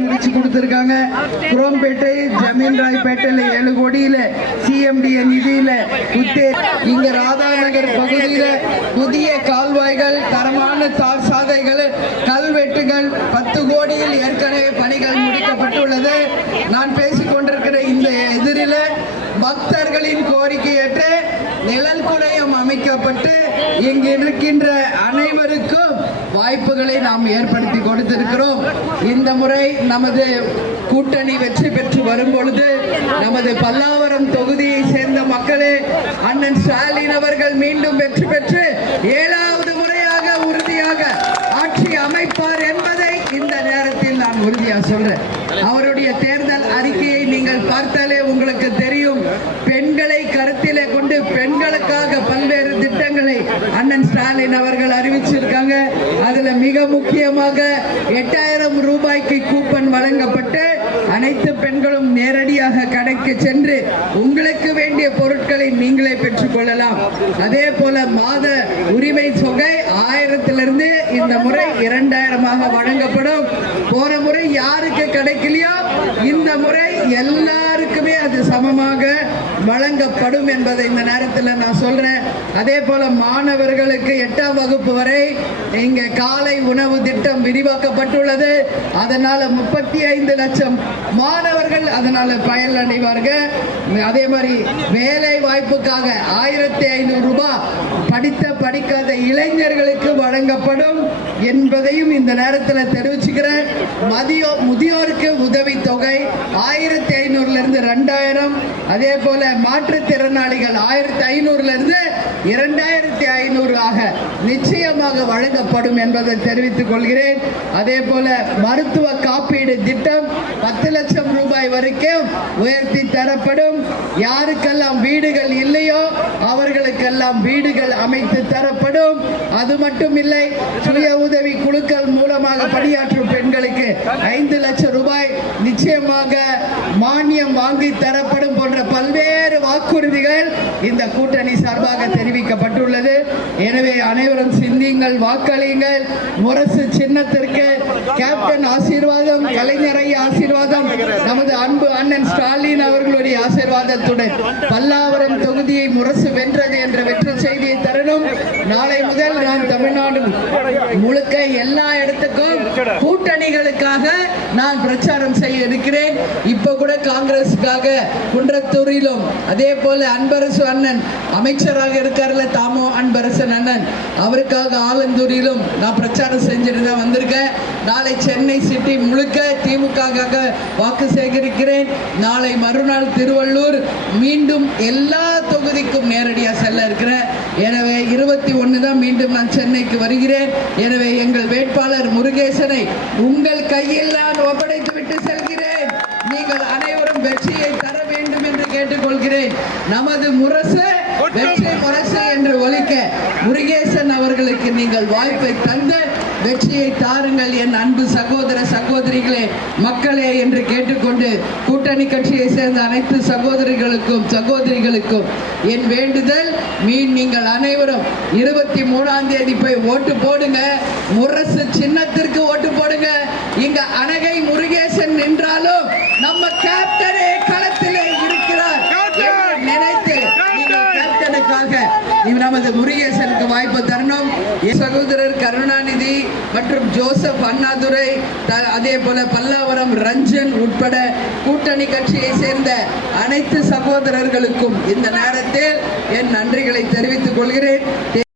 முடிச்சு கொடுத்திருக்காங்க. குரோம்பேட்டை, ஜமீன் ராய்பேட்டையில 7 கோடியில சிஎம்டிஏ நிதியில இங்க ராதாநகர் பகுதியில புதிய கால்வாய்கள், தரமான தார் சாலைகள், கல்வெட்டுகள் 10 கோடியில் ஏற்கனவே பணிகள் முடிக்கப்பட்டுள்ளது. நான் பேசிக் கொண்டிருக்கிற இந்த எதிரில பக்தர்களின் கோரிக்கையற்ற நிழல் குடையம் அமைக்கப்பட்டு இங்கு இருக்கின்ற அனைவருக்கும் வாய்ப்புகளை நாம் ஏற்படுத்தி கொடுத்திருக்கிறோம். இந்த முறை நமது கூட்டணி வெற்றி பெற்று வரும் பொழுது நமது பல்லாவரம் தொகுதியை சேர்ந்த மக்களே, அண்ணன் ஸ்டாலின் அவர்கள் மீண்டும் வெற்றி பெற்று 7வது முறையாக உறுதியாக ஆட்சி அமைப்பார் என்பதை இந்த நேரத்தில் நான் உறுதியாக சொல்றேன். அவருடைய தேர்தல் அறிக்கையை நீங்கள் பார்த்தாலே உங்களுக்கு தெரியும். பெண்களை கருத்திலே கொண்டு பெண்களுக்காக பல்வேறு திட்டங்களை அண்ணன் ஸ்டாலின் அவர்கள் அறிவிச்சிருக்காங்க. அதுல மிக முக்கியமாக 8000 ரூபாய்க்கு கூப்பன் வழங்கப்பட்டு அனைத்து பெண்களும் நேரடியாக கடைக்கு சென்று உங்களுக்கு வேண்டிய பொருட்களை நீங்களே பெற்றுக் கொள்ளலாம். அதே போல மாத உரிமை தொகை 1000 இந்த முறை 2000 வழங்கப்படும். போன முறை யாருக்கு கிடைக்கலையோ இந்த முறை எல்லாருக்குமே அது சமமாக வழங்கப்படும் என்பதை இந்த நேரத்தில் நான் சொல்றேன். அதே போல மாணவர்களுக்கு 8ஆம் வகுப்பு வரை இங்க காலை உணவு திட்டம் விரிவாக்கப்பட்டுள்ளது. அதனால 35 லட்சம் மாணவர்கள் அதனால பயனடைவார்கள். அதே மாதிரி வேலை வாய்ப்புக்காக 1500 ரூபாய் படித்த படிக்காத இளைஞர்களுக்கு வழங்கப்படும் என்பதையும் இந்த நேரத்தில் தெரிவிச்சுக்கிறேன். முதியோருக்கு உதவி தொகை 1500 2000. அதே போல மாற்றுத்திறனாளிகள் 1500 2500 ஆக நிச்சயமாக வழங்கப்படும் என்பதை தெரிவித்துக் கொள்கிறேன். அதே போல மருத்துவ காப்பீடு திட்டம் 10 லட்சம் ரூபாய் வரைக்கும் உயர்த்தி தரப்படும். யாருக்கெல்லாம் வீடுகள் இல்லையோ அவர்களுக்கெல்லாம் வீடுகள் அமைத்து தரப்படும். அது மட்டும் இல்லை, சுய உதவி குழுக்கள் மூலமாக பணியாற்றும் பெண்களுக்கு 5 லட்சம் ரூபாய் நிச்சயமாக மானியம் வாங்கி தரப்படும் போன்ற பல்வேறு வாக்குறுதிகள் இந்த கூட்டணி சார்பாக தெரிவிக்கப்பட்டுள்ளது. எனவே அனைவரும் சிந்தியுங்கள், வாக்களியுங்கள். முரசு சின்னத்திற்கு கேப்டன் ஆசீர்வாதம், கலைஞரை ஆசீர்வாதம், நமது அன்பு அண்ணன் ஸ்டாலின் அவர்களுடைய ஆசீர்வாதத்துடன் பல்லாவரம் தொகுதியை முரசு வென்றது என்ற வெற்றி செய்தியை தரணும். நாளை முதல் நான் தமிழ்நாடு முழுக்க எல்லா இடத்துக்கும் கூட்டணிகளுக்காக நான் பிரச்சாரம் செய்ய இருக்கிறேன். இப்ப கூட காங்கிரஸுக்காக குன்றத்தூரிலும், அதே போல அன்பரசு அண்ணன் அமைச்சராக இருக்கார்ல தாமோ அன்பரசன் அண்ணன், அவருக்காக ஆலந்தூரிலும் நான் பிரச்சாரம் செஞ்சுட்டு தான் வந்திருக்கேன். நாளை சென்னை சிட்டி முழுக்க திமுக வாக்கு சேகரிக்கிறேன். நாளை மறுநாள் திருவள்ளூர், மீண்டும் எல்லா தொகுதிக்கும் நேரடியாக செல்ல இருக்கிறேன். எனவே 21 தான் மீண்டும் நான் சென்னைக்கு வருகிறேன். எனவே எங்கள் வேட்பாளர் முருகேசனை உங்கள் கையில் நான் ஒப்படைத்து விட்டு செல்கிறேன். நீங்கள் அனைவரும் வெற்றியை தர வேண்டும் என்று கேட்டுக்கொள்கிறேன். நமது முரசு வெற்றி முரசு என்று ஒலிக்க முருகேசன் அவர்களுக்கு நீங்கள் வாய்ப்பை தந்து வெற்றியை தாருங்கள் என் அன்பு சகோதர சகோதரிகளே, மக்களே என்று கேட்டுக்கொண்டு கூட்டணி கட்சியை சேர்ந்த அனைத்து சகோதரிகளுக்கும் என் வேண்டுதல், நீங்கள் அனைவரும் 23ஆம் தேதி போய் ஓட்டு போடுங்க. முரசு சின்னத்திற்கு ஓட்டு போடுங்க. இங்க அனகை முருகேசன் நின்றாலும் நம்ம கேப்டனே களத்திலே இருக்கிறார் நினைத்து நீங்கள் கேப்டனுக்காக நமது முருகேசனுக்கு வாய்ப்பு தரணும். சகோதரர் கருணாநிதி மற்றும் ஜோசப் அண்ணாதுரை, அதே போல பல்லாவரம் ரஞ்சன் உட்பட கூட்டணி கட்சியை சேர்ந்த அனைத்து சகோதரர்களுக்கும் இந்த நேரத்தில் என் நன்றிகளை தெரிவித்துக் கொள்கிறேன்.